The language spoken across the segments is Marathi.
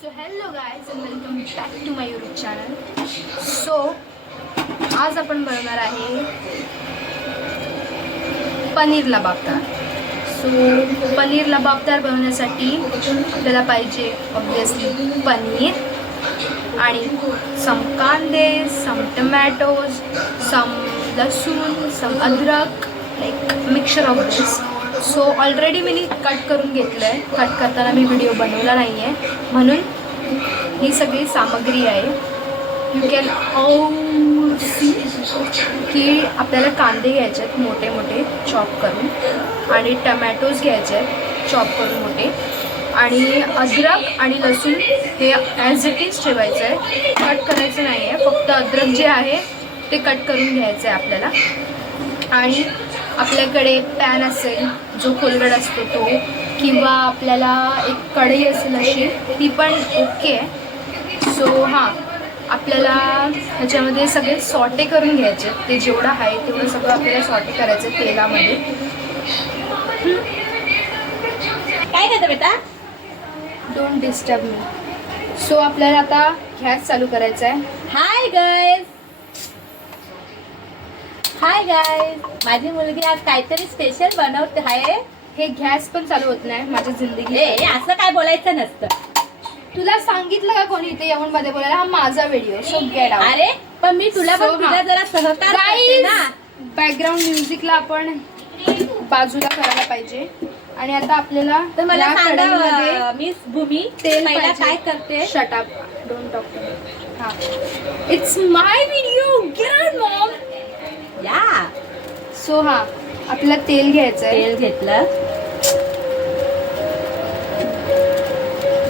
So hello guys and welcome back to my YouTube channel. So आज आपण बनवणार आहे पनीर लबाबदार. सो पनीर लबाबदार बनवण्यासाठी आपल्याला पाहिजे ऑब्वियसली पनीर आणि सम कांदे, सम टमॅटोज, सम लसूण, सम अद्रक, like mixture of this. So already me cut करून घेतलं आहे. कट करताना मी व्हिडिओ बनवला नाही आहे म्हणून ही सगळी सामग्री आहे. यू कॅन ऑल सी की आपल्याला कांदे घ्यायचे आहेत मोठे मोठे चॉप करून आणि टमॅटोज घ्यायचे आहेत चॉप करून मोठे आणि अद्रक आणि लसूण हे ॲज इट इज ठेवायचं आहे. कट करायचं नाही आहे. फक्त अद्रक जे आहे ते कट करून घ्यायचं आहे आपल्याला. आणि आपल्याकडे पॅन असेल जो खोलगट असतो तो, किंवा आपल्याला एक कढई असेल अशी ती पण ओके आहे. सो हां, आपल्याला ह्याच्यामध्ये सगळे सॉटे करून घ्यायचे. ते जेवढं आहे तेवढं सगळं आपल्याला सॉटे करायचं तेलामध्ये. काय करता बेटा? Don't disturb me. सो आपल्याला आता गॅस चालू करायचा आहे. Hi guys, hi guys. माझी मुलगी आज काहीतरी स्पेशल बनवते आहे. हे गॅस पण चालू होत नाही माझ्या जिंदगी. ए, असं काय बोलायचं नसतं. तुला सांगितलं का कोणी इथे येऊन मध्ये बोलायला? हा माझा व्हिडिओ. So get out. अरे पण मी तुला So, पण तुला जरा सहकार करते ना. बॅकग्राऊंड म्युझिकला आपण बाजूला करायला पाहिजे. आणि आता आपल्याला तर मला या सांगा कढईमध्ये मिस भूमी, तेल पहिला पाहिजे. काय करते? Shut up, don't talk to me. हा, it's my video. Get mom. या सो हा, आपल्याला तेल घ्यायचं आहे. तेल घेतलं.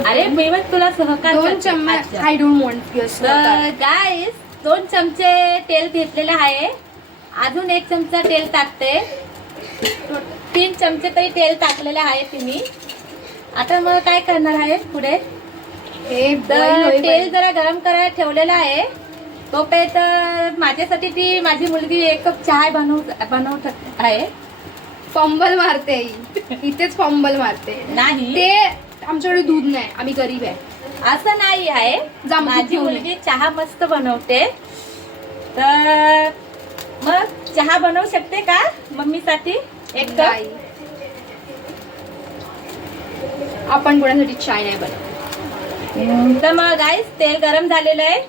अरे मी पण तुला सहकार 2 करते. चम्मच. अच्छा. आय डोंट वॉन्ट युअर तर गाईस 2 चमचे तेल घेतलेले आहे. अजून 1 चमचा तेल टाकते. 3 चमचे तरी तेल टाकलेले आहे तुम्ही. आता मग काय करणार आहे पुढे? हे तर तेल जरा गरम करायला ठेवलेलं आहे. तोपर्यंत माझ्यासाठी ती माझी मुलगी 1 कप चहा बनवत आहे. फंबल मारते आई. इथेच फंबल मारते. नाही ते आमच्याकडे दूध नाही, आम्ही गरीब आहे. असं नाही आहे. जा, माझी घेऊन ये. मुलगी चहा मस्त बनवते. तर मग चहा बनवू शकते का मम्मीसाठी 1 कप? नाही. आपण कोणासाठी चाय नाही बनवत. तर मग गाईस तेल गरम झालेलं आहे.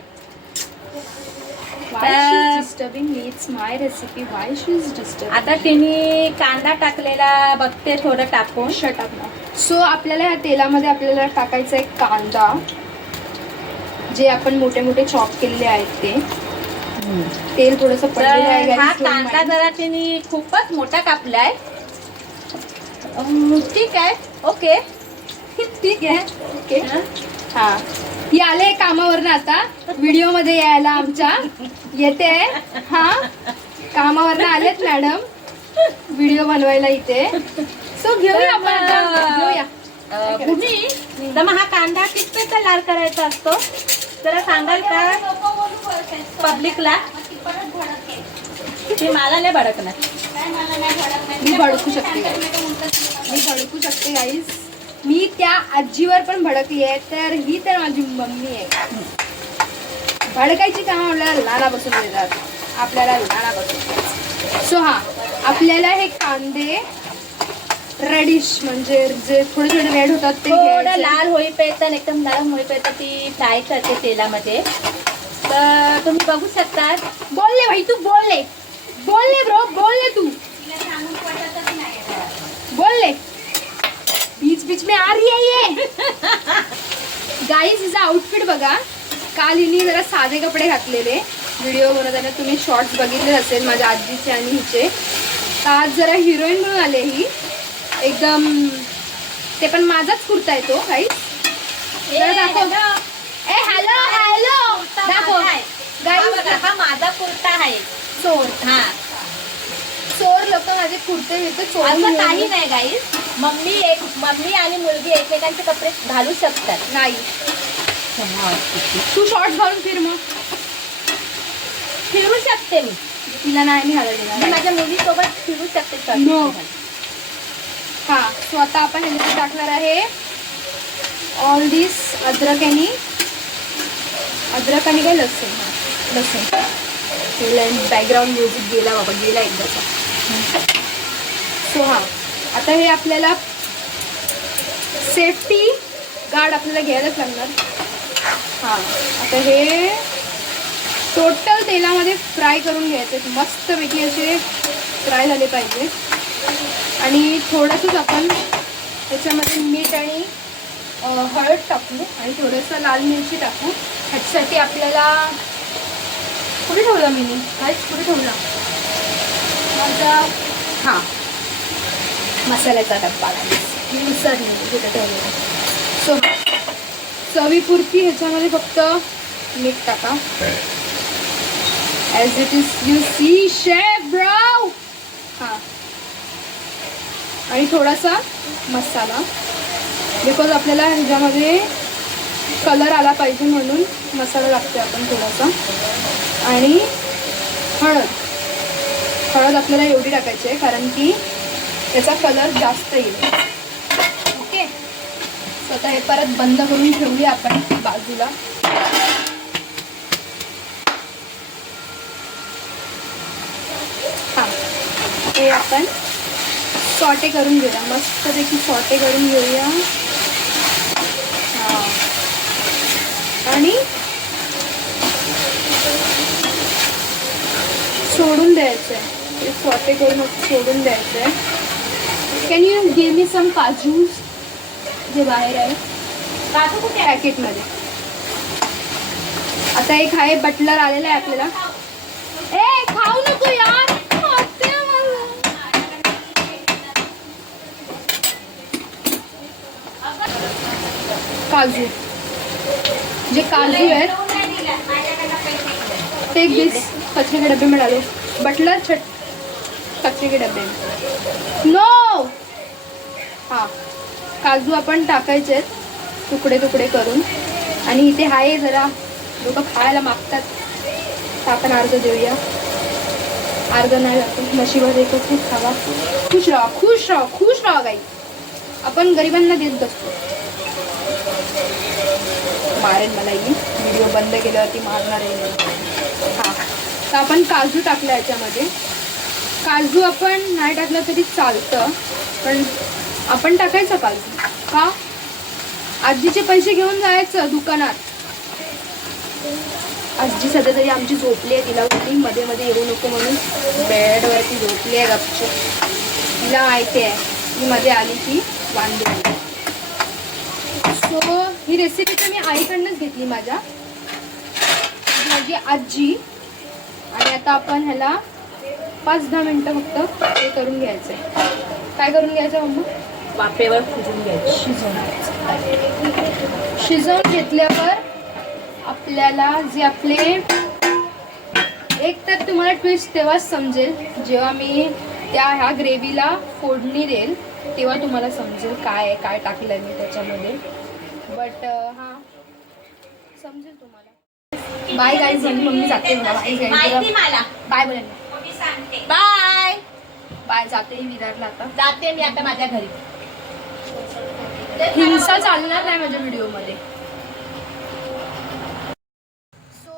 Why she's disturbing me? It's my recipe. Why she's disturbing? आता तिने कांदा टाकलेला बघते थोडं टाकून. Shut up. सो आपल्याला या तेलामध्ये आपल्याला टाकायचा एक कांदा, जे आपण मोठे मोठे चॉप केलेले आहेत ते. तेल थोडंसं पडलेलं आहे तर हा guys, don't कांदा mind. जरा तिने खूपच मोठा कापलाय. ठीक आहे, ओके. ठीक आहे, ओके. हा, ही आले कामावरनं आता व्हिडिओ मध्ये यायला आमच्या. येते. हा, कामावरनं आलेत मॅडम व्हिडिओ बनवायला इथे. सो घेऊया आपण आता, घेऊया. भूमी, तर मग हा कांदा कितपर्यंत लाल करायचा असतो जरा सांगाल का पब्लिकला? ती मला नाही भडकणार. मी भडकू शकते guys. मी भडकू शकते गाईज. मी त्या आजीवर पण भडकली आहे. तर ही तर माझी मम्मी आहे. भडकायची कामं आपल्याला लहानापासून देतात. आपल्याला लहानापासून. सो हा, आपल्याला हे कांदे रेडिश म्हणजे जे थोडे थोडे रेड होतात ते थोडं घ्यायचे. लाल होईपर्यंत, एकदम नरम होईपर्यंत ती फ्राय करते तेलामध्ये. तर तुम्ही बघू शकता. बोलले भाई, तू बोलले. बोलले ब्रो, बोलले तू. बोलले. बीच बीच में आ रही है ये. गाईज हिचा आउटफिट बघा. काल हिने जरा साधे कपडे घातलेले व्हिडिओ बनवताना. तुम्ही शॉर्ट्स बघितले असेल माझ्या आजीचे आणि हिचे. तर आज जरा हिरोईन म्हणून आले ही एकदम. ते पण माझाच कुर्ता आहे तो गाईज. दाखव. ए हॅलो हॅलो दाखव गाईज. हा माझा कुर्ता आहे. चोर. हा, चोर लोक माझे कुर्ते घेते चोर. असं काही नाही गाईस. मम्मी आणि मुलगी एकमेकांचे कपडे घालू शकतात. नाही. तू शॉर्ट्स घालून फिर मग. फिरू शकते मी. तिला नाही मी मी घालायला. माझ्या मुलीसोबत फिरू शकते. No. हा, सो आता आपण ह्याच्यात टाकणार आहे ऑल दिस अद्रक आणि काय लसूण. बॅकग्राऊंड म्युझिक गेला बाबा, गेला एकदाचा. सो हां, आता हे आपल्याला सेफ्टी गार्ड आपल्याला घ्यायलाच लागणार. हां, आता हे टोटल तेलामध्ये फ्राय करून घ्यायचे, मस्तपैकी असे फ्राय झाले पाहिजे. आणि थोडंसंच आपण त्याच्यामध्ये मीठ आणि हळद टाकू आणि थोडंसं लाल मिरची टाकू. ह्याच्यासाठी आपल्याला कुठे ठेवला मी कुठे ठेवला माझा हां मसाल्याचा डब्बा मी विसरली कुठे ठेवलेला. सो चवीपुरती ह्याच्यामध्ये फक्त मीठ टाका. As it is you see chef bro. हां, आणि थोडासा मसाला, बिकॉज आपल्याला ह्याच्यामध्ये कलर आला पाहिजे म्हणून मसाला लागतो आपण थोडासा. आणि हळद आपल्याला एवढी टाकायची आहे कारण की त्याचा कलर जास्त येईल. ओके, सो आता हे परत बंद करून ठेवूया आपण बाजूला. हां, हे आपण सॉटे करून घेऊया, मस्तपैकी सॉटे करून घेऊया. हां, आणि सोडून द्यायचं आहे, ते सॉटे करून सोडून द्यायचं आहे. कॅन यू गिव्ह मी सम काजू जे बाहेर आहे काजू कुठे पॅकेटमध्ये. आता एक आहे बटलर आलेला आहे आपल्याला. ए खाऊ नको यार, काजू जे काजू आहेत ते दिस कचरे के डब्बे में डालो. बटलर कचरे के डब्बे नो. हां, काजू आपण टाकायचे आहेत तुकडे तुकडे करून. आणि इथे आहे जरा लोक खायला मागतात तर आपण अर्ध देऊया. अर्ध नाही जातो, नशिबात एकच खूप खावा. खुश राहा गाई. आपण गरिबांना देत बसतो. मारेल मला ही व्हिडिओ बंद केल्यावरती मारणार आहे. हां, तर आपण काजू टाकला याच्यामध्ये. काजू आपण नाही टाकलं तरी चालतं, पण आपण टाकायचं काजू. का? आजीचे पैसे घेऊन जायचं दुकानात. आजी सध्या तरी आमची झोपली आहे, तिला बोलली मध्ये मध्ये येऊ नको म्हणून बेडवरती झोपली आहे गपचूप. तिला माहिती आहे मी मध्ये आली की वांदे. सो ही रेसिपी तर मी आईकडनंच घेतली, माझी आजी. आणि आता आपण ह्याला 5-10 मिनटं फक्त हे करून घ्यायचं आहे. काय करून घ्यायचं मम्मा? वाफेवर शिजवून घ्यायचं. शिजवून घेतल्यावर आपल्याला जे आपले एक तर तुम्हाला ट्विस्ट तेव्हाच समजेल जेव्हा मी ह्या ग्रेव्हीला फोडणी देईल, तेव्हा तुम्हाला समजेल काय काय टाकलं मी त्याच्यामध्ये. बट हां, समजेल तुम्हाला. बाय गाईज, मम्मी जाते. बाय बोलेल. बाय बाय, जाते विरारला. आता जाते मी आता माझ्या घरी. हिंसा चालणार नाही माझ्या व्हिडिओमध्ये. सो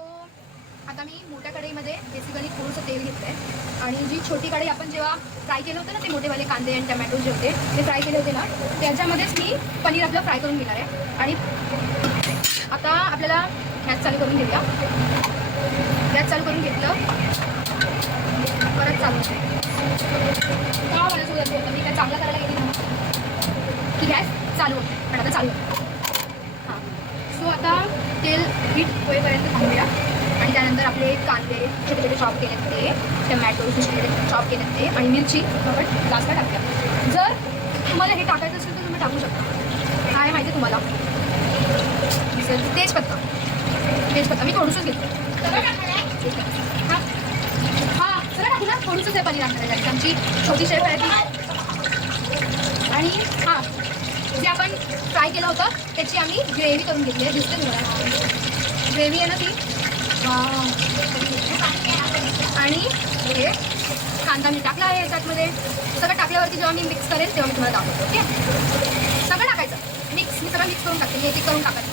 आता मी मोठ्या कढईमध्ये बेसिकली थोडंसं तेल घेतलं आहे. आणि जी छोटी कढई आपण जेव्हा फ्राय केलं होतं ना, ते मोठेवाले कांदे आणि टमॅटो जे होते ते फ्राय केले होते ना, त्याच्यामध्येच मी पनीर आपलं फ्राय करून घेणार आहे. आणि आता आपल्याला गॅस चालू करून घेऊया. गॅस चालू करून घेतलं, परत चालू का मला सुरू होतं. मी काय चांगलं करायला गेली ना की गॅस चालू होते, पण आता चालू होतं. हां, सो आता तेल हीट होईपर्यंत थांबूया. आणि त्यानंतर आपले कांदे छोटे छोटे चॉप केलेत ते, टमॅटो छोटे चॉप केलेत ते, आणि मिरची आपण लास्टला टाकूया. जर तुम्हाला हे टाकायचं असेल तर तुम्ही टाकू शकता. काय माहिती आहे तुम्हाला? तेजपत्ता मी थोडंसंच घेतो. हां हां, चला टाकू ना, थोडंसंच आहे पनीर आणण्यासाठी. आमची छोटी शेफ आहे ती. आणि हां, जे आपण फ्राय केलं होतं त्याची आम्ही ग्रेव्ही करून घेतली आहे. दिसते तुम्हाला ग्रेव्ही आहे ना ती. आणि हे कांदा मी टाकला आहे याच्यामध्ये. सगळं टाकल्यावरती जेव्हा मी मिक्स करेल तेव्हा मी तुम्हाला दाखवतो. ओके, सगळं टाकायचं मिक्स. मी सगळं मिक्स करून टाकते, एक करून टाकायचं,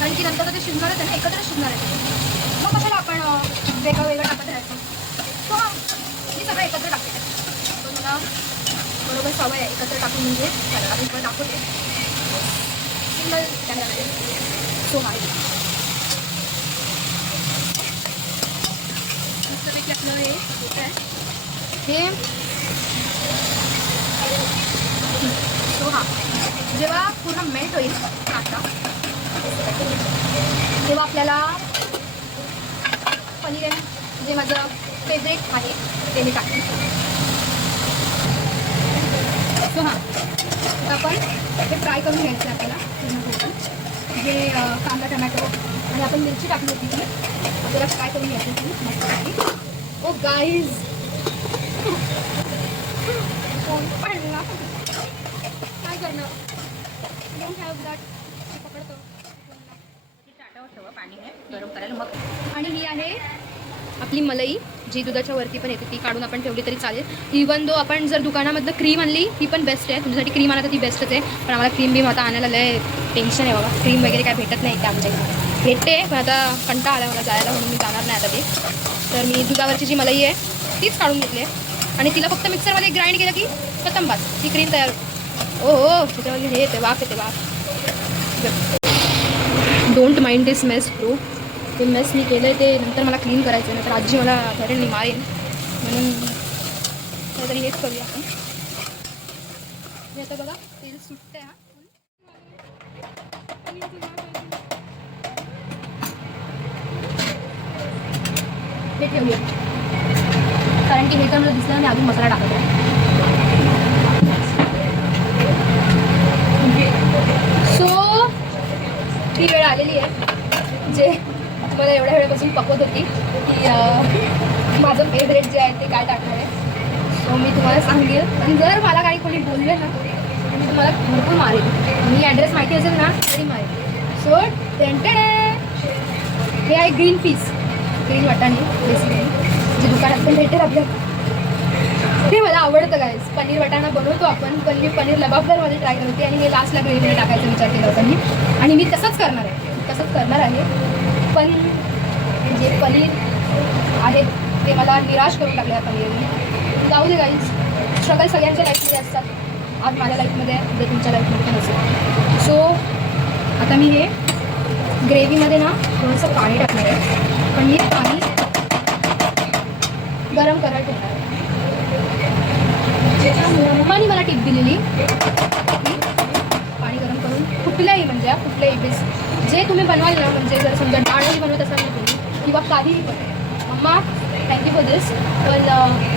कारण की नंतर ते शिजणारच आहे ना, एकत्र शिजणार आहे. मग कशाला आपण वेगळं वेगळं टाकत राहायचं. सो मी सगळं एकत्र टाकते. तो मला बरोबर सवय आहे एकत्र टाकून, म्हणजे त्याला मी पण दाखवते सिंगल कॅमेरा. सो मस्तपैकी आपलं हे होतं आहे हे. सो जेव्हा पूर्ण मेल्ट होईल कांदा, तेव्हा आपल्याला पनीर आहे, जे माझं फेवरेट आहे ते मी टाकते. सो आता आपण हे फ्राय करून घ्यायचं आहे आपल्याला पूर्ण. जे कांदा टमॅटो आणि आपण मिरची टाकली होती ती आपल्याला फ्राय करून घ्यायची होती मस्त. ओ गाईज पडला काय करणार, डोंट हॅव दॅट. पकडतो ताटावर ठेवा, पाणी आहे गरम करायला. मग आणि ही आहे आपली मलाई, जी दुधाच्या वरती पण येते, ती काढून आपण ठेवली तरी चालेल. इवन दो आपण जर दुकानामधलं क्रीम आणली ती पण बेस्ट आहे. तुमच्यासाठी क्रीम आणा तर ती बेस्टच आहे, पण आम्हाला क्रीम बीम आता आणायला लय टेन्शन आहे बाबा. क्रीम वगैरे काय भेटत नाही ते आमच्या इथे. भेटते पण आता कंटाळा आला मला जायला, म्हणून मी जाणार नाही आता ते. तर मी दुधावरची जी मलाई आहे तीच काढून घेतली आहे आणि तिला फक्त मिक्सरमध्ये ग्राइंड केलं की खतम, बास ती क्रीम तयार. ओ हो, त्याच्यामध्ये हे येते वाफ, येते वाफ. Don't mind this mess bro. ते मेस मी केलं आहे ते नंतर मला क्लीन करायचं आहे, तर आजी मला घरी मारेन, म्हणून काहीतरी हेच करूया आपण. हे आता बघा तेल सुटतं आहे. हे ठेवूया, कारण की हे तर मला दिसलं मी अजून मसाला टाकत आहे. सो ती वेळ आलेली आहे जे मला एवढ्या वेळापासून पकवत होती की माझं फेवरेट जे आहे ते काय टाकणार आहे. सो मी तुम्हाला सांगेल, आणि जर मला काही कोणी बोलले ना तर मी तुम्हाला भरपूर मारेल. मी ॲड्रेस माहिती असेल ना तरी मारेल. सो हे आहे ग्रीन पीस, ग्रीन वाटाणे बेसिकली, जे दुकानात पण भेटेल आपल्याला. ते मला आवडतं गाईस. पनीर वाटाणा बनवतो आपण, पण मी पनीर लबाबदारमध्ये ट्राय करते आणि हे लास्टला ग्रेव्हीमध्ये टाकायचा विचार केला होता मी, आणि मी तसंच करणार आहे. पण जे पनीर आहे ते मला निराश करून टाकले आहे पनीरने. जाऊ दे गाईज, स्ट्रगल सगळ्यांच्या लाईफमध्ये असतात. आज माझ्या लाईफमध्ये आहे, उद्या तुमच्या लाईफमध्ये पण असेल. सो आता मी हे ग्रेव्हीमध्ये ना थोडंसं पाणी टाकणार आहे, पण मी पाणी गरम करायला ठेवणार आहे. मम्मानी मला टिप दिलेली की पाणी गरम करून कुठल्याही डिश जे तुम्ही बनवाल ना, म्हणजे जर समजा डाळ बनवत असाल ना तुम्ही किंवा काहीही पण, मम्मा थँक्यू फॉर दिस. पण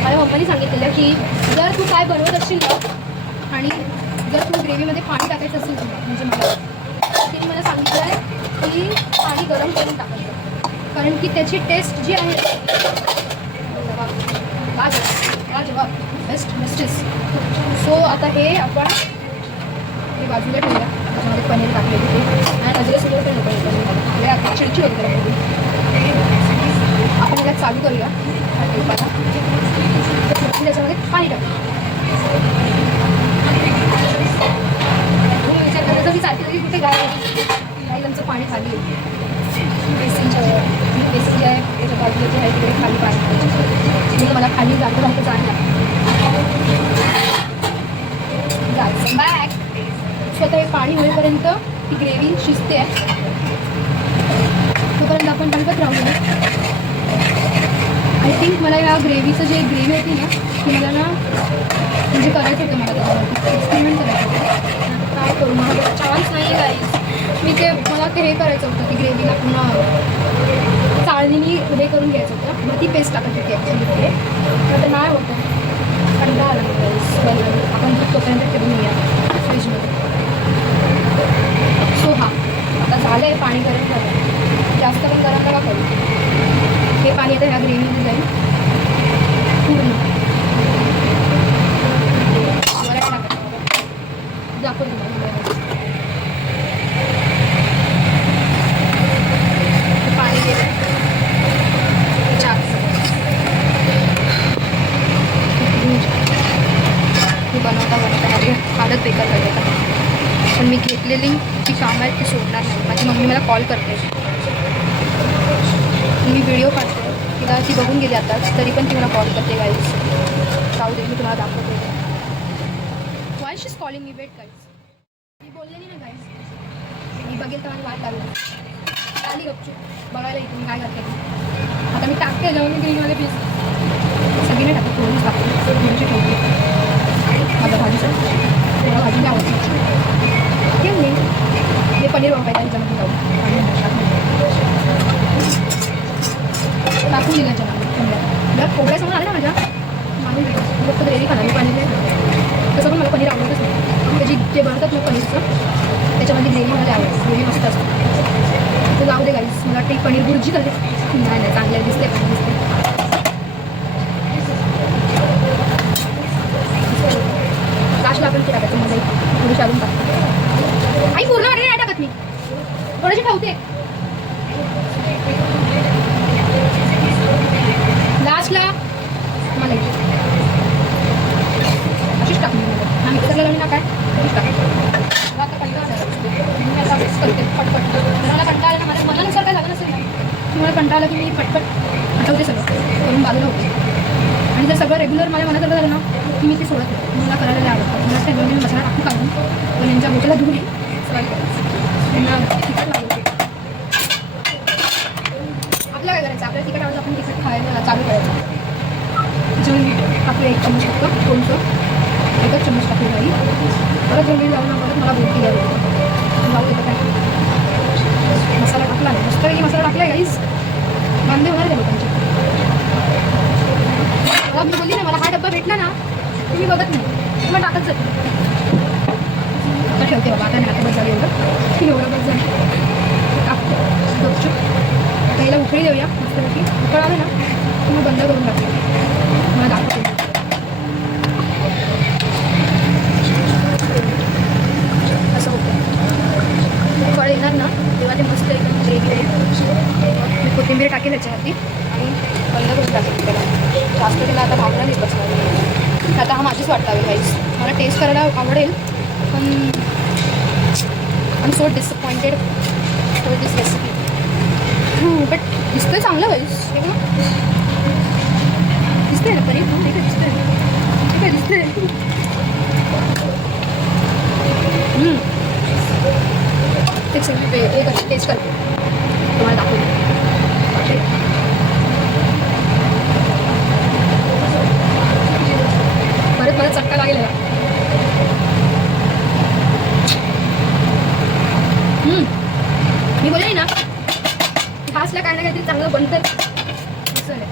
माझ्या मम्मानी सांगितलेलं की जर तू काय बनवत असशील ना आणि जर तू ग्रेव्हीमध्ये पाणी टाकायचं असेल तुला, म्हणजे मला तिने मला सांगितलं आहे की पाणी गरम करून टाकायचं, कारण की त्याची टेस्ट जी आहे लाजवाब बेस्टेस. सो आता हे आपण हे बाजूला ठेवूया, त्याच्यामध्ये पनीर टाकलेली ते आणि नजरेसमोर पण नको आता चिडचिड होते आपण याला चालू करूया. त्याच्यामध्ये पाणी टाकू. विचार करायचा की सारखी तरी कुठे गाय आमचं पाणी खाली बेसिनच्या बेसिन जे आहे त्याच्या बाजूला जे आहे तिकडे खाली पाणी, म्हणजे मला खाली जायचं जायला बॅक. स्वतः हे पाणी होईपर्यंत ती ग्रेव्ही शिजते, तोपर्यंत आपण बघत राहूया. आय थिंक मला या ग्रेव्हीचं जे ग्रेव्ही होती ना ती मला ना म्हणजे करायचं होतं, मला त्याच्यावरती एक्सपेरिमेंट करायचं होतं. काय करू, मला चान्स नाही गाईज. मला ते हे करायचं होतं, ती ग्रेव्हीला पुन्हा चाळणीने हे करून घ्यायचं होतं, मग ती पेस्ट टाकायची होती ॲक्च्युली तिथे. तर नाही होतं, कंटाळा आला आपण दूध तोपर्यंत ठेवून घेऊया फ्रीजमध्ये. सो आता झालं आहे पाणी गरम झालं, जास्त पण गरम नका करू. हे पाणी आता ह्या ग्रेव्हीमध्ये जाईल पूर्ण. बरं टाकायचं दाखवतो तुम्हाला. पाणी गेलं बनवता हालत बेकार झाली आता. पण मी घेतलेली सोडणार नाही. माझी मम्मी मला कॉल करते, मी व्हिडिओ काढते, तिला ती बघून गेली आताच, तरी पण ती मला कॉल करते गाईज. जाऊ दे, मी तुम्हाला दाखवते. Why she is calling me. Wait guys, मी बोललेली ना गाईज, मी बघेल तर माझी वाट लागली. आली गपचूप बघायला इथे मी काय करते. आता मी टाकते जाऊन ग्रीनवाले पीस, सगळी नाही टाकते, थोडीच टाकते, थोडीशी ठेवते. माझा भाजीसाठी मला भाजी नाही आवडते. केम नाही हे पनीर वापरायचं त्याच्यामध्ये जाऊन टाकून दिलं त्याच्यामध्ये. खोबऱ्यासमोर आले ना माझ्या मागून फक्त ग्रेव्ही खाणार मी पनीर नाही. तसं पण मला पनीर आवडतच नाही. त्याची जे बनवतात ना पनीरचं त्याच्यामध्ये ग्रेव्ही मला आवडते. ग्रेव्ही मस्त असते. तर जाऊ दे गाईस, मला वाटतं पनीर भुर्जी करते. नाही चांगल्या दिसते, पण दिसते. लास्टला आपण टाकायचं मजा थोडीशी अजून टाकते. आई पूर्ण वाटते नाही टाकत मी, थोडीशी ठेवते लास्टला. मला अशीच टाकली हा मिक्सरला लावून टाकाय अशीच टाकायची. मला आता कंटाळा आला, मी आता मिक्स करते पटपट. मला कंटाळा आला ना, माझ्या मनानुसार काय झालं नसेल ना, तुम्हाला कंटाळा आला की मी पटपट हटवते सगळं करून बाजूला होते. आणि जर सगळं रेग्युलर माझ्या मनासारखं झालं ना की मी ते सोडत नाही. मला करायला नाही आवडतं. मला त्या मी मसाला टाकू काढून पण यांच्या बोटाला धुवून सॉरी त्यांना तिखट लागते. आपलं काय करायचं, आपल्याला तिखट आवडतं, आपण तिखट खायला चालू करायचं. त्याच्यामुळे मीठ टाकलं 1 चम्मच टाकतो, थोडंसं 1च चम्मच टाकली बाई. परत जेवढी लावून परत मला बोलती द्यावी लावू देतं काय. मसाला टाकला नाही, मस्तपैकी मसाला टाकला आहे गाईस. बांधे होणार त्या लोकांचे. मला मी बोलली ना, मला हा डब्बा भेटला ना तुम्ही बघत नाही, तुम्हाला टाकत जाते. आता ठेवते बाबा, आता नाही, आता बस झालं एवढं बस झालं. टाकतो गपचूप. आता याला उकळी देऊया मस्तपैकी. उकळ आले ना तुम्ही बंद करून टाकते. मला दाखवते असं होतं. उकळ येणार ना तेव्हा ते मस्त एकदम ग्रेव्ही मी कोथिंबीर टाकेल त्याच्यावरती आणि बंद करून टाकेल त्याला. जास्त त्याला आता भावना नाही बसणार. आता हा माझीच वाट लागेल गाईस. मला टेस्ट करायला आवडेल पण I am so disappointed for this recipe. But दिसतंय चांगलं गाईस. हे बघा दिसतंय ना पनीर. ठीक आहे दिसतंय, ठीक आहे दिसतंय. तेच टेस्ट करते तुम्हाला दाखवते. परत मला चटका लागेल. मी बोलले ना फास्टला काय ना काहीतरी चांगलं बनतं असं आहे.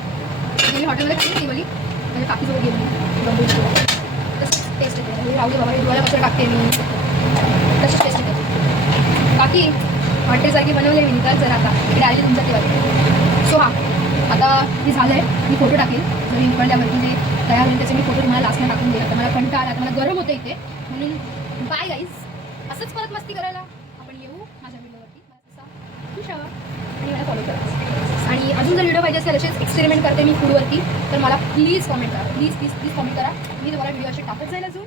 मी हॉटेलमध्ये खाली ती बोली म्हणजे काकीसोबत गेली बंबू तसंच टेस्ट येते. राहू दे बाबा, डोळ्याला कसं टाकते मी तशीच टेस्ट येते. बाकी हॉटेलसारखी बनवले मी निघाल जर आता इकडे आली तुमच्या तेव्हा. सो हां आता हे झालं आहे. मी फोटो टाकेल जर उकडल्यावरती जे तयार होईल त्याचे मी फोटो तुम्हाला लास्टला टाकून देईल. आता मला कंटाळा आला, आता मला गरम होतं इथे म्हणून बाय गाईज. असंच परत मस्ती करायला आपण येऊ माझ्या व्हिडिओवरती. मला खुश हवा आणि मला फॉलो करा. आणि अजून जर व्हिडिओ पाहिजे असेल असेच एक्सपेरिमेंट करते मी फूडवरती तर मला प्लीज कॉमेंट करा. प्लीज प्लीज प्लीज कॉमेंट करा. मी तुम्हाला व्हिडिओ असे टाकत जाईल अजून.